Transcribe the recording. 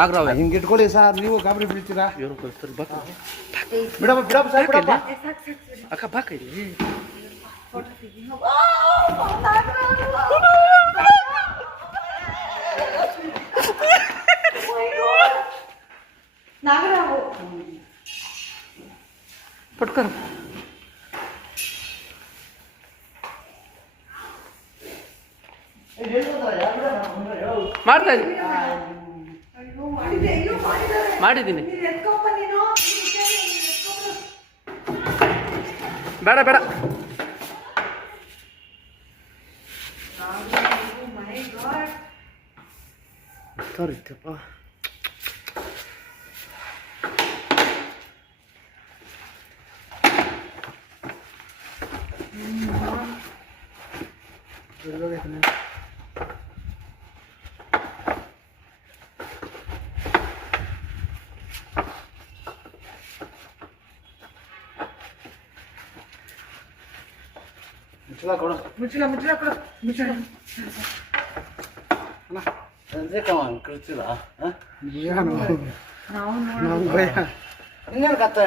ಆಗ್ರವ ಹಿಂಗೆ ಇಟ್ಕೊಳ್ಳಿ ಸರ್, ನೀವು ಗಾಬರಿ ಬೀಳ್ತೀರಾ. ಇವರು ಕಳಿಸ್ತಾರೆ. ಬಾ ಬಿಡಪ್ಪ ಬಿಡಪ್ಪ ಸರ್ ಬಿಡಪ್ಪ. ಅಕ್ಕ ಬಾ ಕೈಲಿ. ಪಟ್ಕರ್ ಮಾಡ್ತಾ ಇದ್ದೀನಿ, ಮಾಡಿದ್ದೀನಿ. ಬೇಡ ಬೇಡ ತೋರಿತ್ತಪ್ಪ. ಮುಚ್ಚಲ ಕೊಡು, ಮುಚ್ಚಲ ಮುಚ್ಚಲ ಕೊಡು, ಮುಚ್ಚಲ. ಅದೇ ಕಮಾನ್ ಕಳಿಸಿಲ್ಲ. ನಾವು ಇನ್ನೇನು ಕತ್ತ